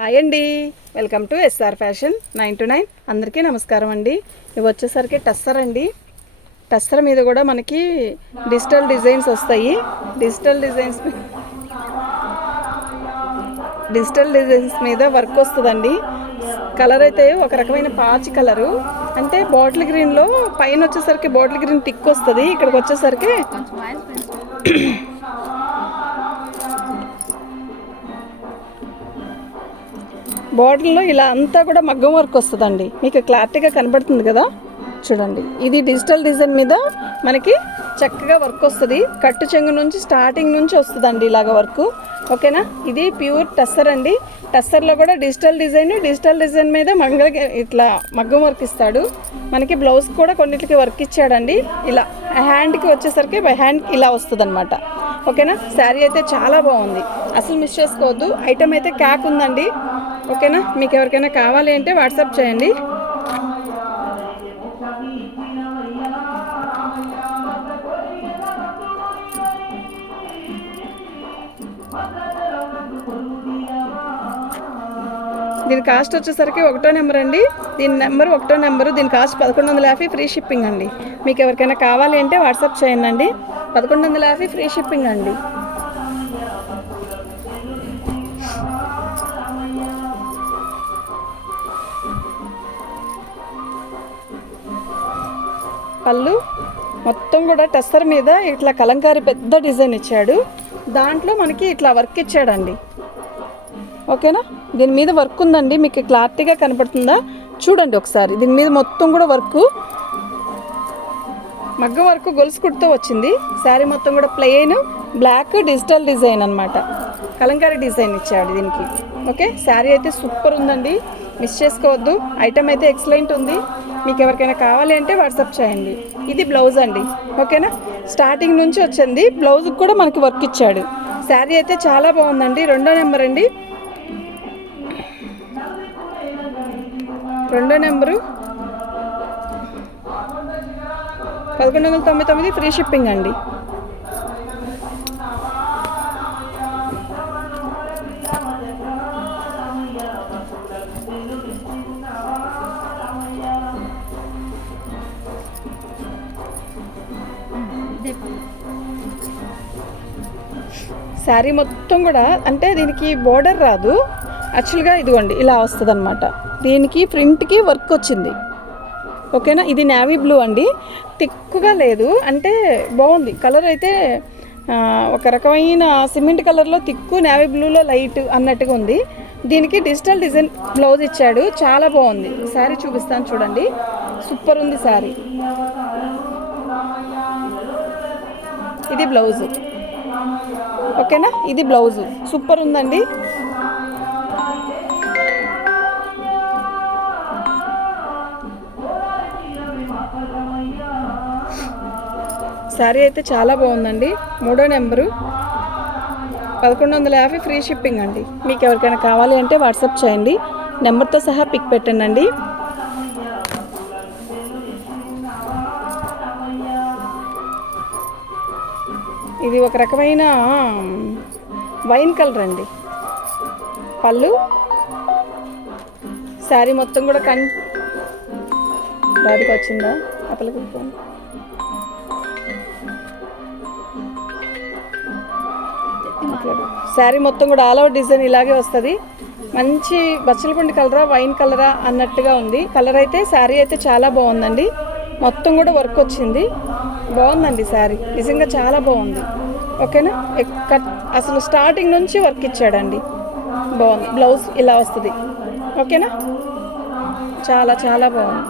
Hi అండి, welcome to SR fashion 929. అందరికీ నమస్కారం అండి. ఇవి వచ్చేసరికి టస్సర్ అండి. టస్సర్ మీద కూడా మనకి డిజిటల్ డిజైన్స్ వస్తాయి. డిజిటల్ డిజైన్స్ మీద వర్క్ వస్తుందండి. కలర్ అయితే ఒక రకమైన పాచి కలరు, అంటే బాటిల్ గ్రీన్లో పైన వచ్చేసరికి బాటిల్ గ్రీన్ టిక్ వస్తుంది. ఇక్కడికి వచ్చేసరికి బాటిల్లో ఇలా అంతా కూడా మగ్గం వర్క్ వస్తుందండి. మీకు క్లారిటీగా కనబడుతుంది కదా, చూడండి. ఇది డిజిటల్ డిజైన్ మీద మనకి చక్కగా వర్క్ వస్తుంది. కట్టు చెంగు నుంచి స్టార్టింగ్ నుంచి వస్తుందండి ఇలాగ వర్క్. ఓకేనా. ఇది ప్యూర్ టస్సర్ అండి. టస్సర్లో కూడా డిజిటల్ డిజైన్ మీద ఇట్లా మగ్గం వర్క్ ఇస్తాడు. మనకి బ్లౌజ్ కూడా కొన్నిటికి వర్క్ ఇచ్చాడండి. ఇలా హ్యాండ్కి వచ్చేసరికి హ్యాండ్ ఇలా వస్తుంది అనమాట. ఓకేనా. శారీ అయితే చాలా బాగుంది, అసలు మిస్ చేసుకోవద్దు. ఐటమ్ అయితే క్యాక్ ఉందండి. ఓకేనా. మీకు ఎవరికైనా కావాలి అంటే వాట్సాప్ చేయండి. దీని కాస్ట్ వచ్చేసరికి 1వ నెంబర్ అండి. దీని నెంబర్ 1వ నెంబరు. దీని కాస్ట్ 1150, ఫ్రీ షిప్పింగ్ అండి. మీకు ఎవరికైనా కావాలి అంటే వాట్సాప్ చేయండి అండి. 1150 ఫ్రీ షిప్పింగ్ అండి. పళ్ళు మొత్తం కూడా టస్సర్ మీద ఇట్లా కలంకారీ పెద్ద డిజైన్ ఇచ్చాడు. దాంట్లో మనకి ఇట్లా వర్క్ ఇచ్చాడండి. ఓకేనా. దీని మీద వర్క్ ఉందండి, మీకు క్లారిటీగా కనపడుతుందా చూడండి ఒకసారి. దీని మీద మొత్తం కూడా మగ్గం వర్క్ గొలుసు కుట్టుతో వచ్చింది. శారీ మొత్తం కూడా ప్లెయిన్ బ్లాక్ డిజిటల్ డిజైన్ అనమాట. కలంకారీ డిజైన్ ఇచ్చాడు దీనికి. ఓకే. శారీ అయితే సూపర్ ఉందండి, మిస్ చేసుకోవద్దు. ఐటమ్ అయితే ఎక్సలెంట్ ఉంది. మీకు ఎవరికైనా కావాలి అంటే వాట్సాప్ చేయండి. ఇది బ్లౌజ్ అండి. ఓకేనా. స్టార్టింగ్ నుంచి వచ్చింది, బ్లౌజ్కి కూడా మనకి వర్క్ ఇచ్చాడు. శారీ అయితే చాలా బాగుందండి. 2వ నెంబర్ అండి. 2వ నెంబరు 1199, ఫ్రీ షిప్పింగ్ అండి. శారీ మొత్తం కూడా అంటే దీనికి బోర్డర్ రాదు యాక్చువల్గా. ఇదిగోండి ఇలా వస్తుంది అనమాట. దీనికి ఫ్రంట్కి వర్క్ వచ్చింది. ఓకేనా. ఇది నేవీ బ్లూ అండి, తిక్కుగా లేదు, అంటే బాగుంది. కలర్ అయితే ఒక రకమైన సిమెంట్ కలర్లో తిక్కు, నేవీ బ్లూలో లైట్ అన్నట్టుగా ఉంది. దీనికి డిజిటల్ డిజైన్ బ్లౌజ్ ఇచ్చాడు, చాలా బాగుంది. శారీ చూపిస్తాను చూడండి, సూపర్ ఉంది శారీ. ఇది బ్లౌజు. ఓకేనా. ఇది బ్లౌజు సూపర్ ఉందండి. శారీ అయితే చాలా బాగుందండి. 3వ నెంబరు 1150, ఫ్రీ షిప్పింగ్ అండి. మీకు ఎవరికైనా కావాలి అంటే వాట్సాప్ చేయండి, నెంబర్తో సహా పిక్ పెట్టండి అండి. ఇది ఒక రకమైన వైన్ కలర్ అండి. పళ్ళు శారీ మొత్తం కూడా దానికి వచ్చిందా అప్పలకి. శారీ మొత్తం కూడా ఆల్ ఓవర్ డిజైన్ ఇలాగే వస్తుంది. మంచి బచ్చలపండు కలరా వైన్ కలరా అన్నట్టుగా ఉంది. కలర్ అయితే శారీ అయితే చాలా బాగుందండి. మొత్తం కూడా వర్క్ వచ్చింది, బాగుందండి శారీ, నిజంగా చాలా బాగుంది. ఓకేనా. అసలు స్టార్టింగ్ నుంచి వర్క్ ఇచ్చాడండి, బాగుంది. బ్లౌజ్ ఇలా వస్తుంది. ఓకేనా. చాలా చాలా బాగుంది.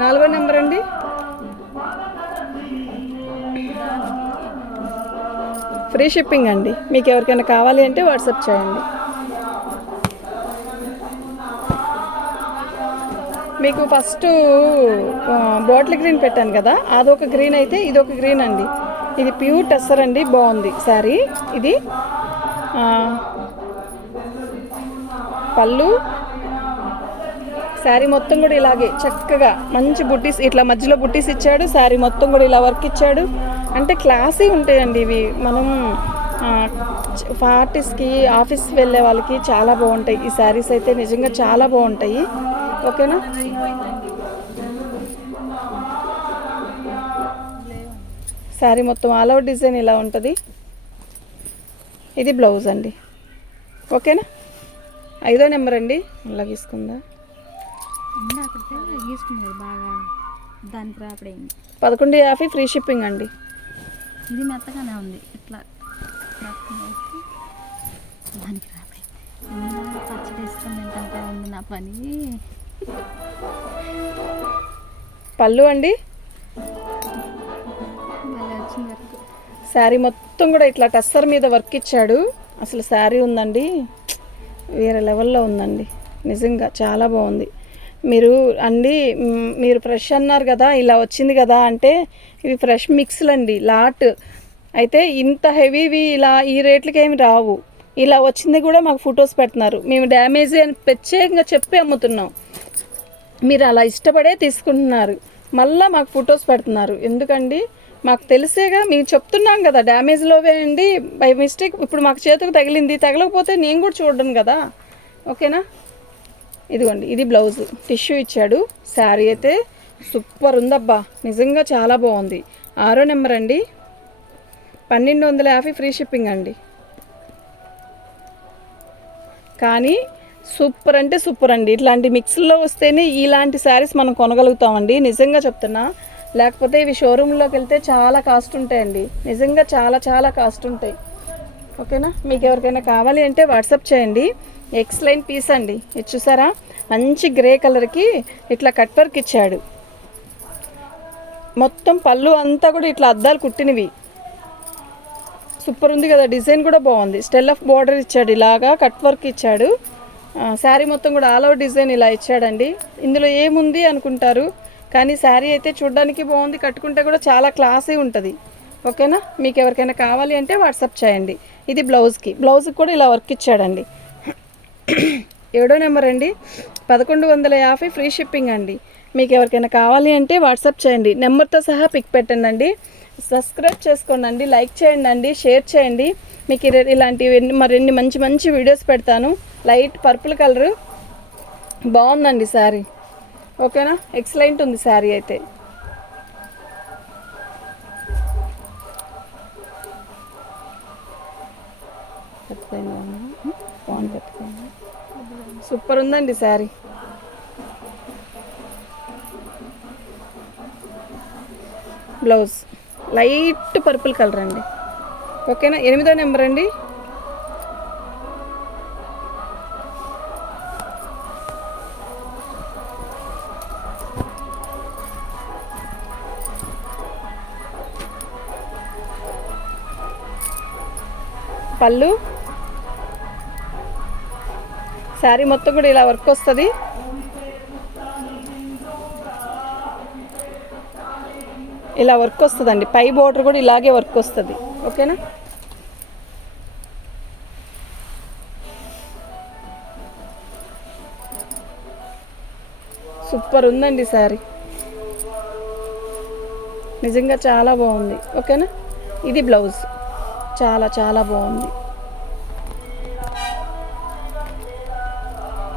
4వ నెంబర్ అండి. ఫ్రీ షిప్పింగ్ అండి. మీకు ఎవరికైనా కావాలి అంటే వాట్సాప్ చేయండి. మీకు ఫస్ట్ బాటిల్ గ్రీన్ పెట్టాను కదా, అదొక గ్రీన్ అయితే ఇదొక గ్రీన్ అండి. ఇది ప్యూర్ టస్సర్ అండి, బాగుంది శారీ. ఇది పళ్ళు శారీ మొత్తం కూడా ఇలాగే చక్కగా మంచి బుట్టీస్, ఇట్లా మధ్యలో బుట్టీస్ ఇచ్చాడు. శారీ మొత్తం కూడా ఇలా వర్క్ ఇచ్చాడు. అంటే క్లాసీ ఉంటాయండి ఇవి. మనం పార్టీస్కి ఆఫీస్కి వెళ్ళే వాళ్ళకి చాలా బాగుంటాయి ఈ శారీస్ అయితే, నిజంగా చాలా బాగుంటాయి. ఓకేనా. శారీ మొత్తం ఆల్ ఓవర్ డిజైన్ ఇలా ఉంటుంది. ఇది బ్లౌజ్ అండి. ఓకేనా. 5వ నెంబర్ అండి. ఇలా గీసుకుందా, బాగా దానికి రాపడైంది. 1150 ఫ్రీ షిప్పింగ్ అండి. ఇది మెత్తగానే ఉంది, ఇట్లా దానికి రాపడైంది. పచ్చడి వేసుకొని తింటే ఉంది నా పని. పళ్ళు అండి. శారీ మొత్తం కూడా ఇట్లా టస్సర్ మీద వర్క్ ఇచ్చాడు. అసలు శారీ ఉందండి వేరే లెవెల్లో ఉందండి, నిజంగా చాలా బాగుంది. మీరు ఫ్రెష్ అన్నారు కదా, ఇలా వచ్చింది కదా అంటే ఇవి ఫ్రెష్ మిక్స్లు అండి, లాట్ అయితే ఇంత హెవీవి ఇలా ఈ రేట్లకి ఏమి రావు. ఇలా వచ్చింది కూడా మాకు ఫొటోస్ పెడుతున్నారు, మేము డ్యామేజ్ అని ప్రత్యేకంగా చెప్పి అమ్ముతున్నాం. మీరు అలా ఇష్టపడే తీసుకుంటున్నారు, మళ్ళీ మాకు ఫొటోస్ పెడుతున్నారు. ఎందుకండి, మాకు తెలిసేగా మేము చెప్తున్నాం కదా, డ్యామేజ్లోవే అండి బై మిస్టేక్. ఇప్పుడు మాకు చేతికి తగిలింది, తగలకపోతే నేను కూడా చూడను కదా. ఓకేనా. ఇదిగోండి, ఇది బ్లౌజ్ టిష్యూ ఇచ్చాడు. శారీ అయితే సూపర్ ఉందబ్బా, నిజంగా చాలా బాగుంది. 6వ నెంబర్ అండి. 1250 ఫ్రీ షిప్పింగ్ అండి. కానీ సూపర్ అంటే సూపర్ అండి. ఇట్లాంటి మిక్స్లో వస్తేనే ఇలాంటి శారీస్ మనం కొనగలుగుతామండి, నిజంగా చెప్తున్నా. లేకపోతే ఇవి షోరూంలోకి వెళ్తే చాలా కాస్ట్ ఉంటాయండి, నిజంగా చాలా చాలా కాస్ట్ ఉంటాయి. ఓకేనా. మీకు ఎవరికైనా కావాలి అంటే వాట్సాప్ చేయండి. ఎక్స్లైన్ పీస్ అండి. ఇది చూసారా, మంచి గ్రే కలర్కి ఇట్లా కట్ వర్క్ ఇచ్చాడు. మొత్తం పళ్ళు అంతా కూడా ఇట్లా అద్దాలు కుట్టినవి, సూపర్ ఉంది కదా. డిజైన్ కూడా బాగుంది, స్టెల్ ఆఫ్ బార్డర్ ఇచ్చాడు, ఇలాగా కట్ వర్క్ ఇచ్చాడు. శారీ మొత్తం కూడా ఆల్ ఓవర్ డిజైన్ ఇలా ఇచ్చాడండి. ఇందులో ఏముంది అనుకుంటారు, కానీ శారీ అయితే చూడడానికి బాగుంది, కట్టుకుంటే కూడా చాలా క్లాసీ ఉంటుంది. ఓకేనా. మీకు ఎవరికైనా కావాలి అంటే వాట్సాప్ చేయండి. ఇది బ్లౌజ్కి కూడా ఇలా వర్క్ ఇచ్చాడండి. 7వ నెంబర్ అండి. 1150 ఫ్రీ షిప్పింగ్ అండి. మీకు ఎవరికైనా కావాలి అంటే వాట్సాప్ చేయండి, నెంబర్తో సహా పిక్ పెట్టండి. సబ్స్క్రైబ్ చేసుకోండి, లైక్ చేయండి, షేర్ చేయండి. మీకు ఇలాంటివి మరిన్ని మంచి మంచి వీడియోస్ పెడతాను. లైట్ పర్పుల్ కలరు బాగుందండి శారీ. ఓకేనా. ఎక్సలెంట్ ఉంది శారీ అయితే. సూపర్ ఉందండి sari. Blouse light purple colour అండి. ఓకేనా. 8వ నెంబర్ అండి. పళ్ళు, శారీ మొత్తం కూడా ఇలా వర్క్ వస్తుంది. ఇలా వర్క్ వస్తుందండి, పై బోర్డర్ కూడా ఇలాగే వర్క్ వస్తుంది. ఓకేనా. సూపర్ ఉందండి శారీ, నిజంగా చాలా బాగుంది. ఓకేనా. ఇది బ్లౌజ్ చాలా చాలా బాగుంది.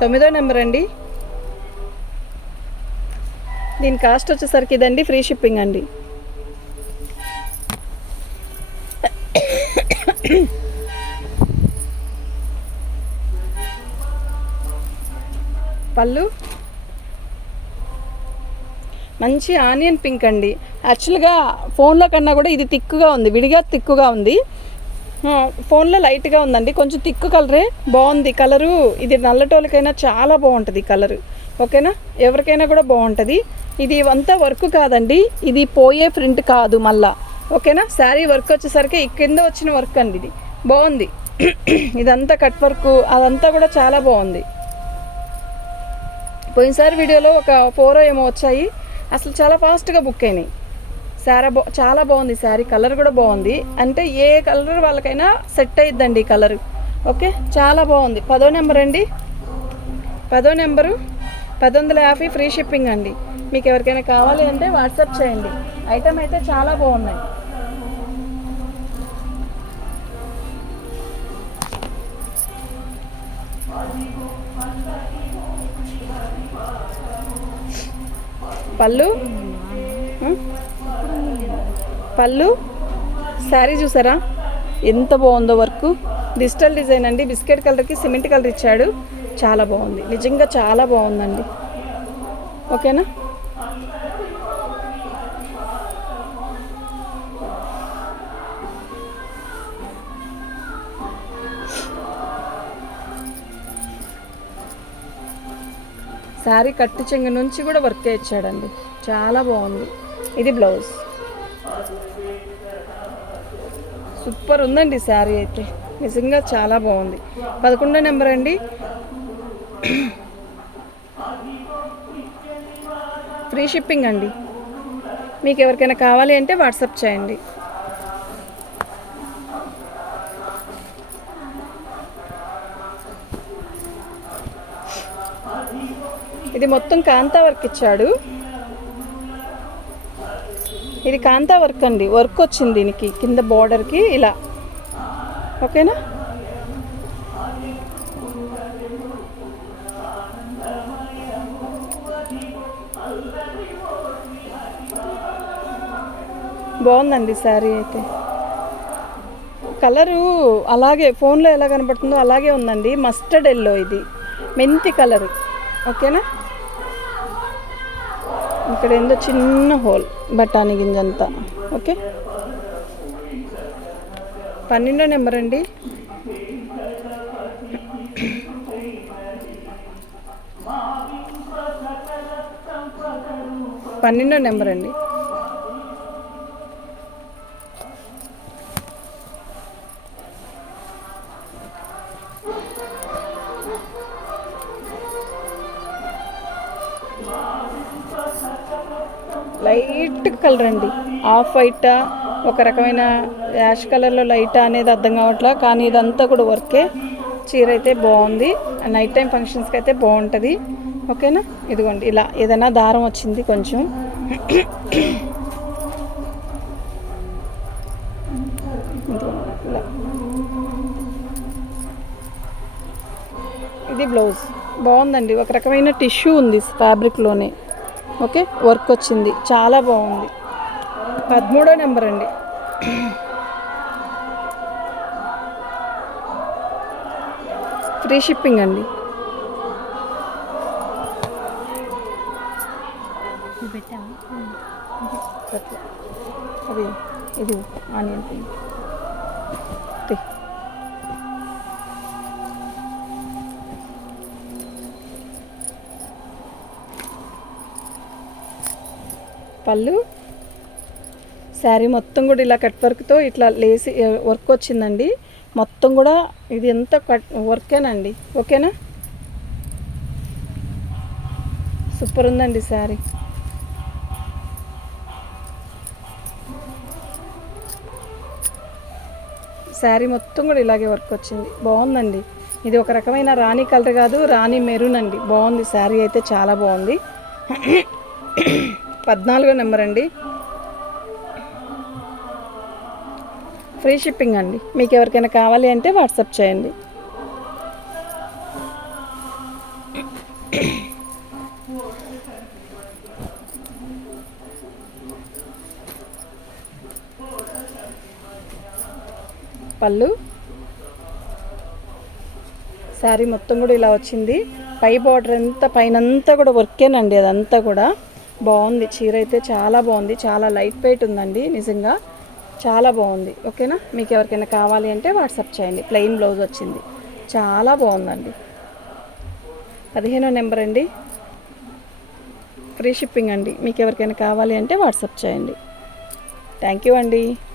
9వ నెంబర్ అండి. దీని కాస్ట్ వచ్చేసరికి ఇదండి, ఫ్రీ షిప్పింగ్ అండి. పళ్ళు మంచి ఆనియన్ పింక్ అండి. యాక్చువల్గా ఫోన్లో కన్నా కూడా ఇది తిక్కుగా ఉంది, విడిగా తిక్కుగా ఉంది. ఫోన్లో లైట్గా ఉందండి, కొంచెం తిక్కు కలరే బాగుంది. కలరు ఇది నల్లటోళ్ళకైనా చాలా బాగుంటుంది కలరు. ఓకేనా. ఎవరికైనా కూడా బాగుంటుంది. ఇది అంతా వర్క్ కాదండి, ఇది పోయే ప్రింట్ కాదు మళ్ళా. ఓకేనా. శారీ వర్క్ వచ్చేసరికి కింద వచ్చిన వర్క్ అండి, ఇది బాగుంది. ఇదంతా కట్ వర్క్, అదంతా కూడా చాలా బాగుంది. పోయినసారి వీడియోలో ఒక 4 ఏమో వచ్చాయి, అసలు చాలా ఫాస్ట్గా బుక్ అయినాయి. చాలా బాగుంది శారీ, కలర్ కూడా బాగుంది. అంటే ఏ కలర్ వాళ్ళకైనా సెట్ అయ్యిద్దండి ఈ కలర్. ఓకే, చాలా బాగుంది. 10వ నెంబర్ అండి. 10వ నెంబరు 1150 ఫ్రీ షిప్పింగ్ అండి. మీకు ఎవరికైనా కావాలి అంటే వాట్సాప్ చేయండి. ఐటమ్ అయితే చాలా బాగున్నాయి. పళ్ళు పళ్ళు శారీ చూసారా ఎంత బాగుందో వర్క్. డిజిటల్ డిజైన్ అండి, బిస్కెట్ కలర్కి సిమెంట్ కలర్ ఇచ్చాడు. చాలా బాగుంది, నిజంగా చాలా బాగుందండి. ఓకేనా? శారీ కట్టు చెంగు నుంచి కూడా వర్క్ ఇచ్చాడండి, చాలా బాగుంది. ఇది బ్లౌజ్. సూపర్ ఉందండి శారీ అయితే, నిజంగా చాలా బాగుంది. 11వ నెంబర్ అండి. ఫ్రీ షిప్పింగ్ అండి. మీకు ఎవరికైనా కావాలి అంటే వాట్సాప్ చేయండి. ఇది మొత్తం కాంతా వర్క్ ఇచ్చాడు. ఇది కాంతా వర్క్ అండి, వర్క్ వచ్చింది దీనికి కింద బార్డర్కి ఇలా. ఓకేనా? బాగుందండి శారీ అయితే. కలరు అలాగే ఫోన్లో ఎలా కనబడుతుందో అలాగే ఉందండి. మస్టర్డ్ ఎల్లో, ఇది మెంతి కలరు. ఓకేనా? ఇక్కడ ఏందో చిన్న హోల్, బఠానీ గింజంతా. ఓకే, 12వ నెంబర్ అండి. పన్నెండో నెంబర్ అండి. లైట్ కలర్ అండి, ఆఫ్ వైట్, ఒక రకమైన యాష్ కలర్లో లైట్ అనేది అర్థం కావట్లా, కానీ ఇదంతా కూడా వర్కే. చీర అయితే బాగుంది, నైట్ టైం ఫంక్షన్స్కి అయితే బాగుంటుంది. ఓకేనా? ఇదిగోండి ఇలా ఏదైనా దారం వచ్చింది కొంచెం. ఇలా ఇది బ్లౌజ్. బాగుందండి, ఒక రకమైన టిష్యూ ఉంది ఫ్యాబ్రిక్లోనే. ఓకే, వర్క్ వచ్చింది, చాలా బాగుంది. 13వ నెంబర్ అండి. ఫ్రీ షిప్పింగ్ అండి. అది ఇది ఆనియన్ పింక్. పళ్ళు శారీ మొత్తం కూడా ఇలా కట్ వర్క్తో ఇట్లా లేసి వర్క్ వచ్చిందండి. మొత్తం కూడా ఇది ఎంత కట్ వర్కేనండి. ఓకేనా? సూపర్ ఉందండి శారీ. శారీ మొత్తం కూడా ఇలాగే వర్క్ వచ్చింది, బాగుందండి. ఇది ఒక రకమైన రాణి కలర్ కాదు, రాణి మెరూన్ అండి. బాగుంది శారీ అయితే, చాలా బాగుంది. 14వ నెంబర్ అండి. ఫ్రీ షిప్పింగ్ అండి. మీకు ఎవరికైనా కావాలి అంటే వాట్సాప్ చేయండి. పళ్ళు శారీ మొత్తం కూడా ఇలా వచ్చింది. పై బార్డర్ అంతా పైనంతా కూడా వర్కేనండి, అదంతా కూడా బాగుంది. చీర అయితే చాలా బాగుంది, చాలా లైట్ వెయిట్ ఉందండి, నిజంగా చాలా బాగుంది. ఓకేనా? మీకు ఎవరికైనా కావాలి అంటే వాట్సాప్ చేయండి. ప్లెయిన్ బ్లౌజ్ వచ్చింది, చాలా బాగుందండి. 15వ నెంబర్ అండి. ఫ్రీ షిప్పింగ్ అండి. మీకు ఎవరికైనా కావాలి అంటే వాట్సాప్ చేయండి. థ్యాంక్ యూ అండి.